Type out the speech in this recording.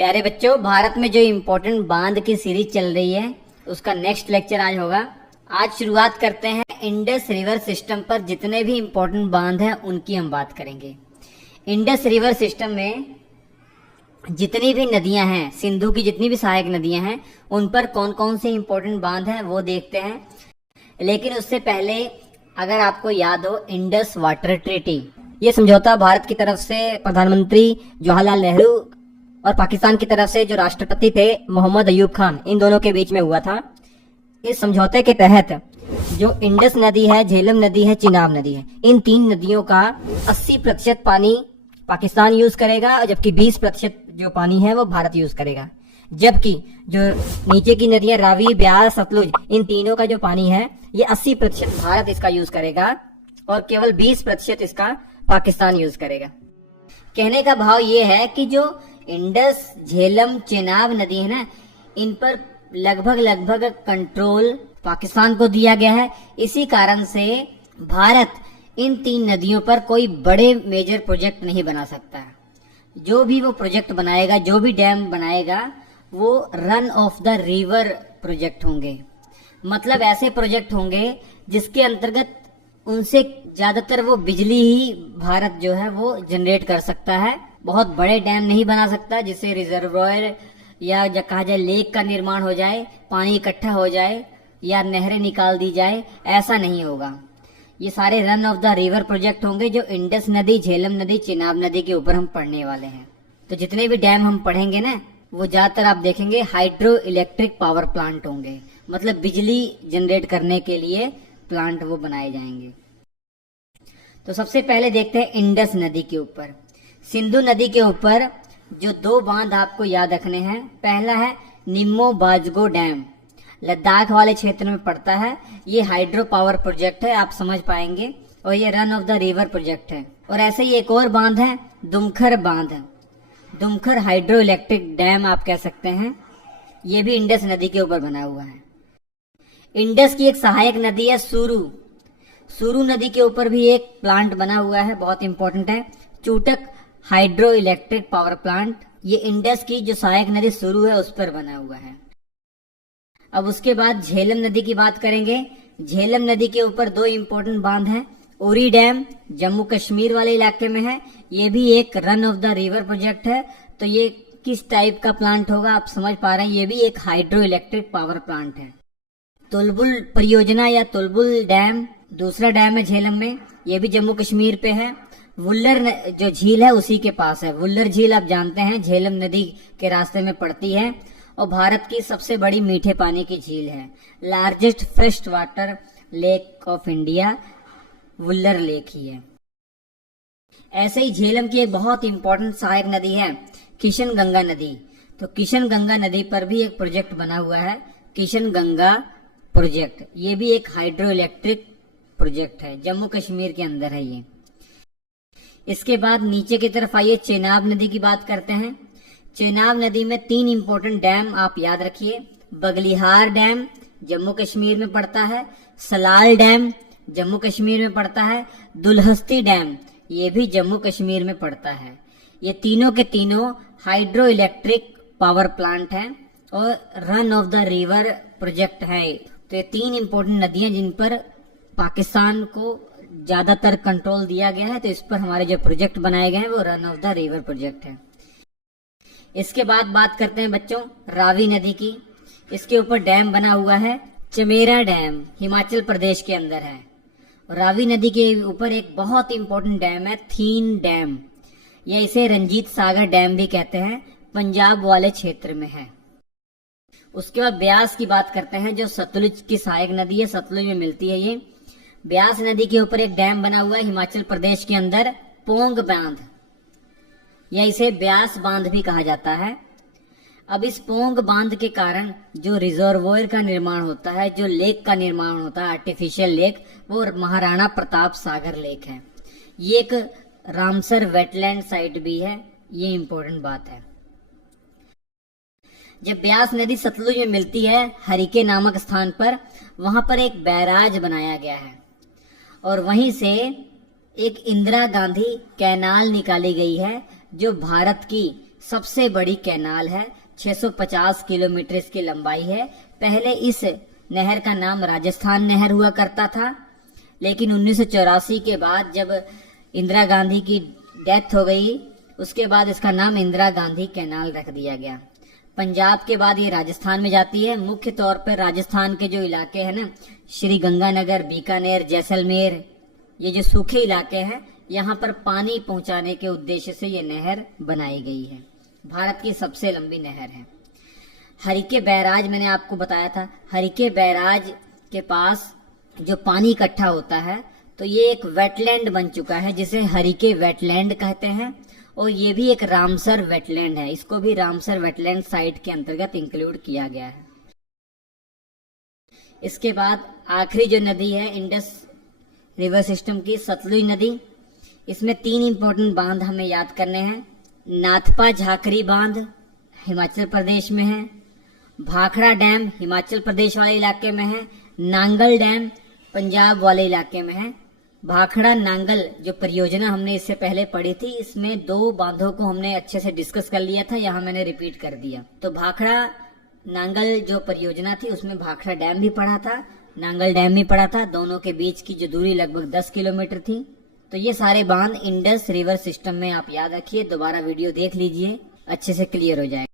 प्यारे बच्चों, भारत में जो इम्पोर्टेंट बांध की सीरीज चल रही है उसका नेक्स्ट लेक्चर आज होगा। आज शुरुआत करते हैं इंडस रिवर सिस्टम पर। जितने भी इम्पोर्टेंट बांध हैं उनकी हम बात करेंगे। इंडस रिवर सिस्टम में जितनी भी नदियां हैं, सिंधु की जितनी भी सहायक नदियां हैं, उन पर कौन कौन से इम्पोर्टेंट बांध हैं वो देखते हैं। लेकिन उससे पहले अगर आपको याद हो, इंडस वाटर ट्रीटी, ये समझौता भारत की तरफ से प्रधानमंत्री जवाहरलाल नेहरू और पाकिस्तान की तरफ से जो राष्ट्रपति थे मोहम्मद अयूब खान, इन दोनों के बीच में हुआ था। इस समझौते के तहत जो इंडस नदी है, झेलम नदी है, चिनाब नदी है, इन तीन नदियों का 80% पानी पाकिस्तान यूज करेगा, जबकि 20% जो पानी है वो भारत यूज करेगा। जबकि जो नीचे की नदियां रावी, ब्यास, सतलुज, इन तीनों का जो पानी है ये 80% भारत इसका यूज करेगा और केवल 20% इसका पाकिस्तान यूज करेगा। कहने का भाव ये है कि जो इंडस, झेलम, चेनाब नदी है ना, इन पर लगभग कंट्रोल पाकिस्तान को दिया गया है। इसी कारण से भारत इन तीन नदियों पर कोई बड़े मेजर प्रोजेक्ट नहीं बना सकता है। जो भी वो प्रोजेक्ट बनाएगा, जो भी डैम बनाएगा, वो run of the river project होंगे। मतलब ऐसे प्रोजेक्ट होंगे जिसके अंतर्गत उनसे ज्यादातर वो बिजली ही भारत जो है वो जनरेट कर सकता है। बहुत बड़े डैम नहीं बना सकता जिससे रिजर्वॉयर या कहा जाए लेक का निर्माण हो जाए, पानी इकट्ठा हो जाए या नहरें निकाल दी जाए, ऐसा नहीं होगा। ये सारे run of the river project होंगे जो इंडस नदी, झेलम नदी, चिनाब नदी के ऊपर हम पढ़ने वाले हैं। तो जितने भी डैम हम पढ़ेंगे ना, वो ज्यादातर आप देखेंगे हाइड्रो इलेक्ट्रिक पावर प्लांट होंगे। मतलब बिजली जनरेट करने के लिए प्लांट वो बनाए जाएंगे। तो सबसे पहले देखते हैं इंडस नदी के ऊपर। सिंधु नदी के ऊपर जो दो बांध आपको याद रखने हैं, पहला है निम्मो बाजगो डैम, लद्दाख वाले क्षेत्र में पड़ता है। ये हाइड्रो पावर प्रोजेक्ट है, आप समझ पाएंगे, और ये run of the river project है। और ऐसे ही एक और बांध है दुमखर बांध, दुमखर हाइड्रो इलेक्ट्रिक डैम आप कह सकते हैं। ये भी इंडस नदी के ऊपर बना हुआ है। इंडस की एक सहायक नदी है सुरु, सुरु नदी के ऊपर भी एक प्लांट बना हुआ है, बहुत इंपॉर्टेंट है, चूटक हाइड्रो इलेक्ट्रिक पावर प्लांट। ये इंडस की जो सहायक नदी सुरु है उस पर बना हुआ है। अब उसके बाद झेलम नदी की बात करेंगे। झेलम नदी के ऊपर दो इंपॉर्टेंट बांध हैं। उरी डैम जम्मू कश्मीर वाले इलाके में है, ये भी एक run of the river project है। तो ये किस टाइप का प्लांट होगा आप समझ पा रहे हैं, ये भी एक हाइड्रो इलेक्ट्रिक पावर प्लांट है। तुलबुल परियोजना या तुलबुल डैम दूसरा डैम है झेलम में, ये भी जम्मू कश्मीर पे है। वुल्लर जो झील है उसी के पास है। वुल्लर झील आप जानते हैं झेलम नदी के रास्ते में पड़ती है और भारत की सबसे बड़ी मीठे पानी की झील है। Largest fresh water lake of India Wular lake ही है। ऐसे ही झेलम की एक बहुत इंपॉर्टेंट सहायक नदी है किशन गंगा नदी। तो किशन गंगा नदी पर भी एक प्रोजेक्ट बना हुआ है, किशन गंगा प्रोजेक्ट। ये भी एक हाइड्रो इलेक्ट्रिक प्रोजेक्ट है, जम्मू कश्मीर के अंदर है ये। इसके बाद नीचे की तरफ आइए, चेनाब नदी की बात करते हैं। चेनाब नदी में तीन इंपॉर्टेंट डैम आप याद रखिए। बगलिहार डैम जम्मू कश्मीर में पड़ता है, सलाल डैम जम्मू कश्मीर में पड़ता है, दुलहस्ती डैम ये भी जम्मू कश्मीर में पड़ता है। ये तीनों के तीनों हाइड्रो इलेक्ट्रिक पावर प्लांट हैं और run of the river project है। तो ये तीन इंपॉर्टेंट नदियां जिन पर पाकिस्तान को ज्यादातर कंट्रोल दिया गया है, तो इस पर हमारे जो प्रोजेक्ट बनाए गए हैं वो run of the river project है। इसके बाद बात करते हैं बच्चों रावी नदी की। इसके ऊपर डैम बना हुआ है, चमेरा डैम हिमाचल प्रदेश के अंदर है। रावी नदी के ऊपर एक बहुत इंपॉर्टेंट डैम है थीन डैम, या इसे रंजीत सागर डैम भी कहते हैं, पंजाब वाले क्षेत्र में है। उसके बाद ब्यास की बात करते हैं जो सतलुज की सहायक नदी है, सतलुज में मिलती है ये। ब्यास नदी के ऊपर एक डैम बना हुआ है हिमाचल प्रदेश के अंदर, पोंग बांध, या इसे ब्यास बांध भी कहा जाता है। अब इस पोंग बांध के कारण जो रिजर्वोयर का निर्माण होता है, जो लेक का निर्माण होता है, आर्टिफिशियल लेक, वो महाराणा प्रताप सागर लेक है। ये एक रामसर वेटलैंड साइट भी है, ये इंपॉर्टेंट बात है। जब ब्यास नदी सतलुज में मिलती है हरिके नामक स्थान पर, वहां पर एक बैराज बनाया गया है और वहीं से एक इंदिरा गांधी कैनाल निकाली गई है जो भारत की सबसे बड़ी कैनाल है, 650 किलोमीटर इसकी लंबाई है। पहले इस नहर का नाम राजस्थान नहर हुआ करता था, लेकिन 1984 के बाद जब इंदिरा गांधी की डेथ हो गई, उसके बाद इसका नाम इंदिरा गांधी कैनाल रख दिया गया। पंजाब के बाद ये राजस्थान में जाती है। मुख्य तौर पर राजस्थान के जो इलाके हैं ना, श्री गंगानगर, बीकानेर, जैसलमेर, ये जो सूखे इलाके हैं, यहाँ पर पानी पहुंचाने के उद्देश्य से ये नहर बनाई गई है। भारत की सबसे लंबी नहर है। हरिके बैराज मैंने आपको बताया था, हरिके बैराज के पास जो पानी इकट्ठा होता है तो ये एक वेटलैंड बन चुका है जिसे हरिके वेटलैंड कहते हैं, और ये भी एक रामसर वेटलैंड है। इसको भी रामसर वेटलैंड साइट के अंतर्गत इंक्लूड किया गया है। इसके बाद आखिरी जो नदी है इंडस रिवर सिस्टम की, सतलुज नदी। इसमें 3 इंपॉर्टेंट बांध हमें याद करने हैं। नाथपा झाकरी बांध हिमाचल प्रदेश में है, भाखड़ा डैम हिमाचल प्रदेश वाले इलाके में है, नांगल डैम पंजाब वाले इलाके में है। भाखड़ा नांगल जो परियोजना हमने इससे पहले पढ़ी थी, इसमें 2 बांधों को हमने अच्छे से डिस्कस कर लिया था, यहाँ मैंने रिपीट कर दिया। तो भाखड़ा नांगल जो परियोजना थी उसमें भाखड़ा डैम भी पढ़ा था, नांगल डैम भी पढ़ा था। दोनों के बीच की जो दूरी लगभग 10 किलोमीटर थी। तो ये सारे बांध इंडस रिवर सिस्टम में आप याद रखिए, दोबारा वीडियो देख लीजिए, अच्छे से क्लियर हो जाएगा।